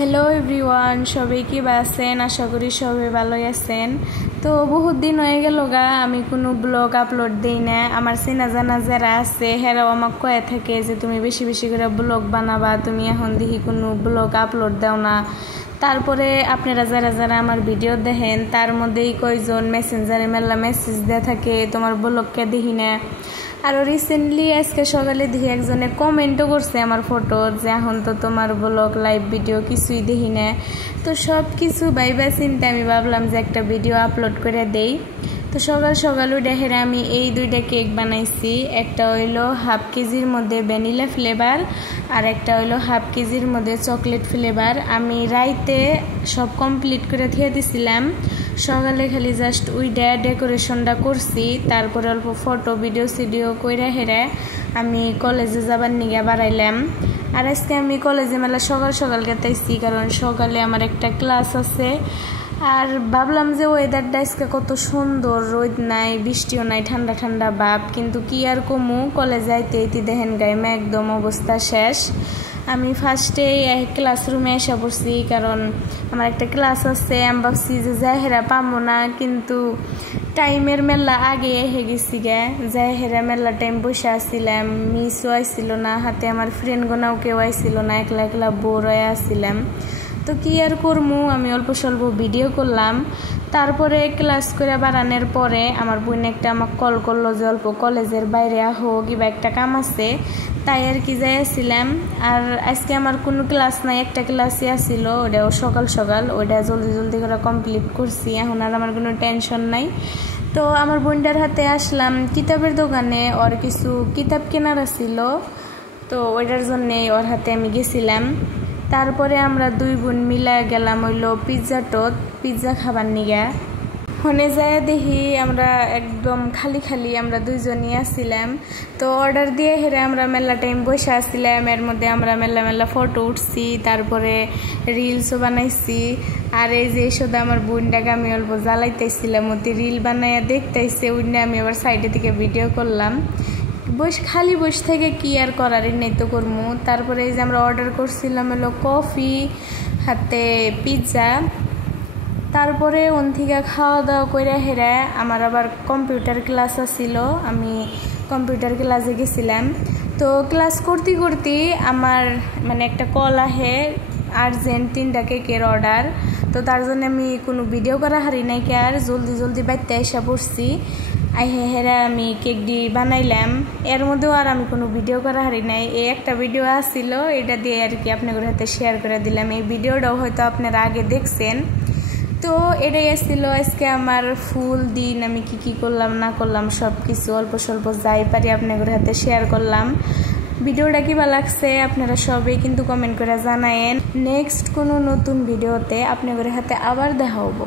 Hello everyone, সবাই কি আছেন? আশা করি সবাই ভালোই আছেন। তো বহুত দিন হয়ে গেল আমি কোনো ব্লগ আপলোড দিই না। আমার চেনা জানা যারা আছে হেরাও আমাকে কয়ে থাকে যে তুমি বেশি বেশি করে ব্লগ বানাবা, তুমি এখন দেখি কোনো ব্লগ আপলোড দাও না। তারপরে আপনারা যারা যারা আমার ভিডিও দেখেন তার মধ্যেই কয়জন মেসেঞ্জারে মেলা মেসেজ দেওয়া থাকে তোমার ব্লগকে দেখি না। আর রিসেন্টলি আজকে সকালে দেখি একজনে কমেন্টও করছে আমার ফটো যে এখন তো তোমার ব্লগ লাইভ ভিডিও কিছুই দেখি না। তো সব কিছু ভাইবা চিন্তা আমি ভাবলাম যে একটা ভিডিও আপলোড করে দেই। তো সকাল সকাল উঠে আমি এই দুইটা কেক বানাইছি। একটা হইলো হাফ কেজির মধ্যে ভ্যানিলা ফ্লেভার আর একটা হইলো হাফ কেজির মধ্যে চকলেট ফ্লেভার। আমি রাইতে সব কমপ্লিট করে দিয়ে দিছিলাম, সকালে খালি জাস্ট উইডা ডেকোরেশনটা করছি। তারপরে অল্প ফটো ভিডিও কইরা হেরা আমি কলেজে যাবার নিগে বাড়াইলাম। আর আজকে আমি কলেজে মেলা সকাল সকাল গেতাইছি, কারণ সকালে আমার একটা ক্লাস আছে। আর ভাবলাম যে ওয়েদারটা আজকে কত সুন্দর, রোদ নাই বৃষ্টিও নাই, ঠান্ডা ঠান্ডা ভাব। কিন্তু কি আর কমু, কলেজে আইতে দেখেন গাইমা একদম অবস্থা শেষ। আমি ফার্স্টেই ক্লাসরুমে এসে পড়ছি, কারণ আমার একটা ক্লাস আছে। আমি ভাবছি যে যাহেরা পাবো না, কিন্তু টাইমের মেলা আগে এসে গেছি যাহেরা মেলা টাইম বসে আসছিলাম, মিসও আইছিল না, হাতে আমার ফ্রেন্ড গোনাও কেউ আইছিল না, একলা একলা বোর হয়ে আসছিলাম। তো কি আর করমু, আমি অল্প স্বল্প ভিডিও করলাম। তারপরে ক্লাস করে বাড়ানোর পরে আমার বোন একটা আমাকে কল করলো যে অল্প কলেজের বাইরে আহো, কিবা একটা কাম আছে, তাই আর কি যাইছিলাম। আর আজকে আমার কোনো ক্লাস নাই, একটা ক্লাসই আসছিল, ওটাও সকাল সকাল, ওইটা জলদি জলদি করে কমপ্লিট করছি। এখন আর আমার কোনো টেনশন নাই। তো আমার বোনটার হাতে আসলাম কিতাবের দোকানে, ওর কিছু কিতাব কেনার ছিল, তো ওইটার জন্যে ওর হাতে আমি গেছিলাম। তারপরে আমরা দুই বোন মিলা গেলাম হইলো পিৎজা খাবার নিগা। হনে যায় দেখি আমরা একদম খালি খালি আমরা দুইজনই আসছিলাম। তো অর্ডার দিয়ে হেরে আমরা মেলা টাইম বসে আসছিলাম, এর মধ্যে আমরা মেলা মেলা ফটো উঠছি, তারপরে রিলসও বানাইছি। আর এই যে সোদা আমার বোনটাকে আমি অল্প জ্বালাইতেছিলাম, ওতে রিল বানাইয়া দেখতেছে, ওইটা আমি আবার সাইডে থেকে ভিডিও করলাম। খালি বসে থেকে কি আর করার, নেই তো করমু। তারপরে এই যে আমরা অর্ডার করছিলাম হলো কফি হাতে পিৎজা। তারপরে ওন থেকে খাওয়া দাওয়া করে হেরা আমার আবার কম্পিউটার ক্লাস আছিল, আমি কম্পিউটার ক্লাসে গেছিলাম। তো ক্লাস করতে করতে আমার মানে একটা কল আহে আর্জেন্ট 3টা কেকের অর্ডার। তো তার জন্য আমি কোনো ভিডিও করা হারি নাই, কে আর জলদি জলদি বাইতে এসে পড়ছি। হেরা আমি কেক দিয়ে বানাইলাম, এর মধ্যেও আর আমি কোনো ভিডিও করা হারি নাই। এই একটা ভিডিও আসছিল, এটা দিয়ে আর কি আপনাদের হাতে শেয়ার করে দিলাম। এই ভিডিওটাও হয়তো আপনারা আগে দেখছেন। তো এটাই আসছিল আজকে আমার ফুল দিন, আমি কি করলাম না করলাম সব কিছু অল্প স্বল্প যাই পারি আপনাদের হাতে শেয়ার করলাম। ভিডিওটা কি ভালো লাগছে আপনারা সবাই কিন্তু কমেন্ট করে জানায়েন। নেক্সট কোনো নতুন ভিডিওতে আপনাদের হাতে আবার দেখা হবো।